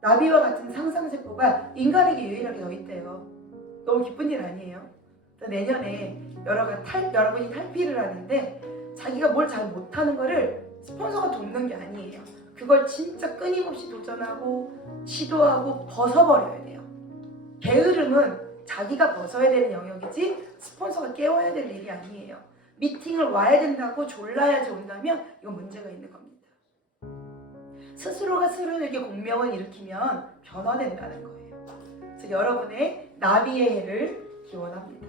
나비와 같은 상상세포가 인간에게 유일하게 더 있대요. 너무 기쁜 일 아니에요? 내년에 여러분이 탈피를 하는데 자기가 뭘 잘 못하는 거를 스폰서가 돕는 게 아니에요. 그걸 진짜 끊임없이 도전하고 시도하고 벗어버려야 돼요. 게으름은 자기가 벗어야 되는 영역이지 스폰서가 깨워야 될 일이 아니에요. 미팅을 와야 된다고 졸라야지 온다면 이건 문제가 있는 겁니다. 스스로가 스스로에게 공명을 일으키면 변화된다는 거예요. 그래서 여러분의 나비의 해를 기원합니다.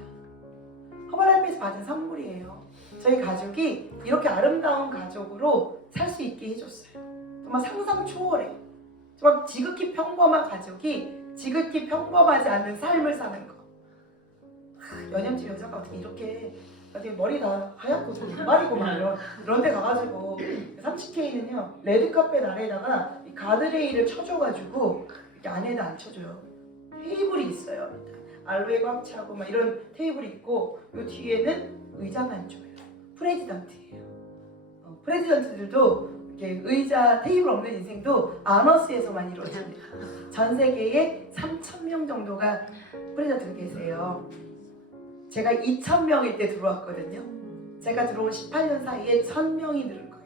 허벌라이프에서 받은 선물이에요. 저희 가족이 이렇게 아름다운 가족으로 살 수 있게 해줬어요. 정말 상상 초월해요. 정말 지극히 평범한 가족이 지극히 평범하지 않은 삶을 사는 거. 연염집 여자가 어떻게 이렇게 머리 다 하얗고 눈말이고 막 이런 데 가가지고 30K는요 레드카펫 아래에다가 이 가드레일을 쳐줘가지고 이렇게 안에다 앉혀줘요. 테이블이 있어요. 알로에 꽉 차고 막 이런 테이블이 있고 요 뒤에는 의자만 줘요. 프레지던트예요. 프레지던트들도 이렇게 의자 테이블 없는 인생도 아너스에서만 이루어집니다. 전 세계에 3,000명 정도가 프레지던트가 계세요. 제가 2,000명일 때 들어왔거든요. 제가 들어온 18년 사이에 1,000명이 늘은 거예요.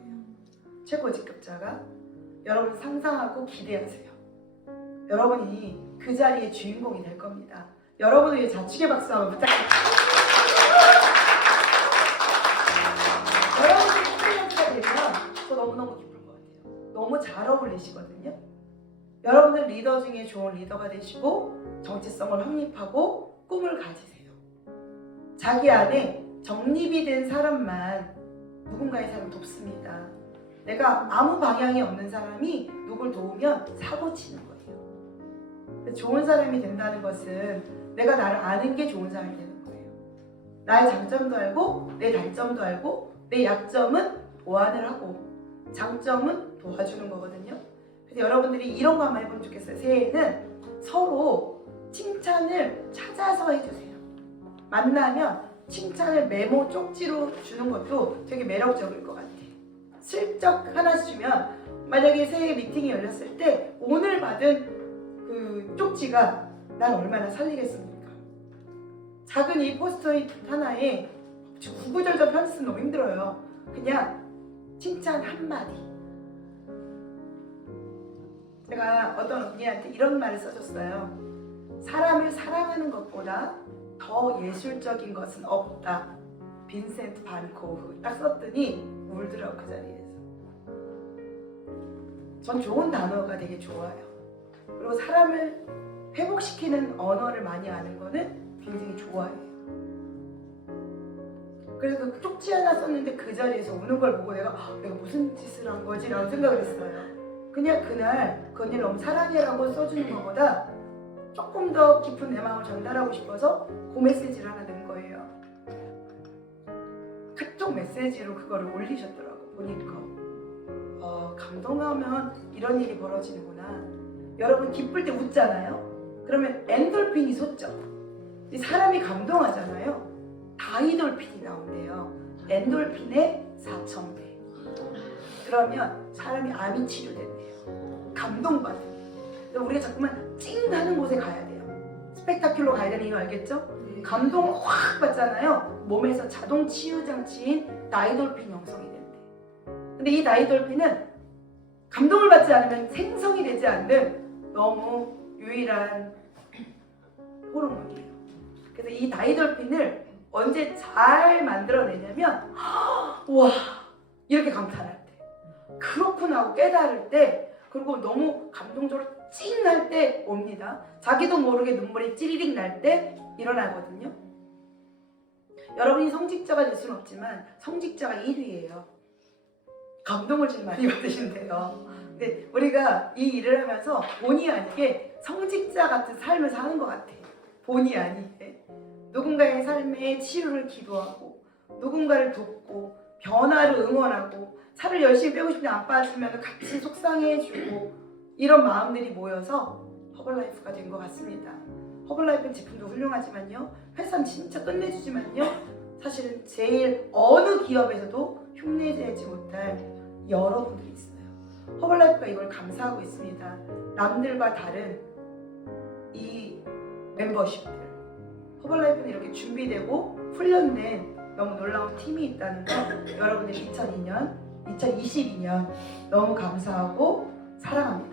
최고 직급자가. 여러분 상상하고 기대하세요. 여러분이 그 자리의 주인공이 될 겁니다. 여러분을 위해 자축의 박수 한번 부탁드립니다. 여러분이 18년차가 되면 저 너무너무 기쁠 것 같아요. 너무 잘 어울리시거든요. 여러분들 리더 중에 좋은 리더가 되시고 정체성을 확립하고 꿈을 가지세요. 자기 안에 정립이 된 사람만 누군가의 삶을 돕습니다. 내가 아무 방향이 없는 사람이 누굴 도우면 사고 치는 거예요. 좋은 사람이 된다는 것은 내가 나를 아는 게 좋은 사람이 되는 거예요. 나의 장점도 알고 내 단점도 알고 내 약점은 보완을 하고 장점은 도와주는 거거든요. 그래서 여러분들이 이런 거 한번 해보면 좋겠어요. 새해에는 서로 칭찬을 찾아서 해주세요. 만나면 칭찬을 메모 쪽지로 주는 것도 되게 매력적일 것 같아요. 슬쩍 하나씩 주면 만약에 새해 미팅이 열렸을 때 오늘 받은 그 쪽지가 난 얼마나 살리겠습니까? 작은 이 포스트잇 하나에 구구절절 편지 쓰면 너무 힘들어요. 그냥 칭찬 한마디. 제가 어떤 언니한테 이런 말을 써줬어요. 사람을 사랑하는 것보다 더 예술적인 것은 없다. 빈센트 반 고흐. 딱 썼더니 울더라고 그 자리에서. 전 좋은 단어가 되게 좋아요. 그리고 사람을 회복시키는 언어를 많이 아는 거는 굉장히 좋아해요. 그래서 그 쪽지 하나 썼는데 그 자리에서 우는 걸 보고 내가 무슨 짓을 한 거지? 라고 생각을 했어요. 그냥 그날 그 언니를 너무 사랑해라고 써주는 것보다 조금 더 깊은 내 마음을 전달하고 싶어서 그 메시지를 하나 넣은 거예요. 카톡 메시지로 그거를 올리셨더라고. 보니까 감동하면 이런 일이 벌어지는구나. 여러분 기쁠 때 웃잖아요. 그러면 엔돌핀이 솟죠. 이 사람이 감동하잖아요. 다이돌핀이 나온대요. 엔돌핀의 4,000배. 그러면 사람이 암이 치료된대요. 감동받은. 우리가 자꾸만 찡 하는 곳에 가야 돼요. 스펙타클로 가야 되는 이유 알겠죠? 감동을 확 받잖아요. 몸에서 자동 치유 장치인 다이돌핀 형성이 된대. 근데 이 다이돌핀은 감동을 받지 않으면 생성이 되지 않는 너무 유일한 호르몬이에요. 그래서 이 다이돌핀을 언제 잘 만들어내냐면 와 이렇게 감탄할 때, 그렇구나 하고 깨달을 때, 그리고 너무 감동적으로 찡할 때 옵니다. 자기도 모르게 눈물이 찌리릭 날 때 일어나거든요. 여러분이 성직자가 될 수는 없지만 성직자가 1위예요. 감동을 제일 많이 받으신대요. 근데 우리가 이 일을 하면서 본의 아니게 성직자 같은 삶을 사는 것 같아요. 본의 아니게 누군가의 삶에 치유를 기도하고, 누군가를 돕고, 변화를 응원하고, 살을 열심히 빼고 싶은데 안 빠지면 같이 속상해해주고, 이런 마음들이 모여서 허벌라이프가 된 것 같습니다. 허벌라이프는 제품도 훌륭하지만요, 회사는 진짜 끝내주지만요, 사실은 제일 어느 기업에서도 흉내내지 못할 여러분들이 있어요. 허벌라이프가 이걸 감사하고 있습니다. 남들과 다른 이 멤버십들, 허벌라이프는 이렇게 준비되고 훈련된 너무 놀라운 팀이 있다는 거, 여러분들 2022년 너무 감사하고 사랑합니다.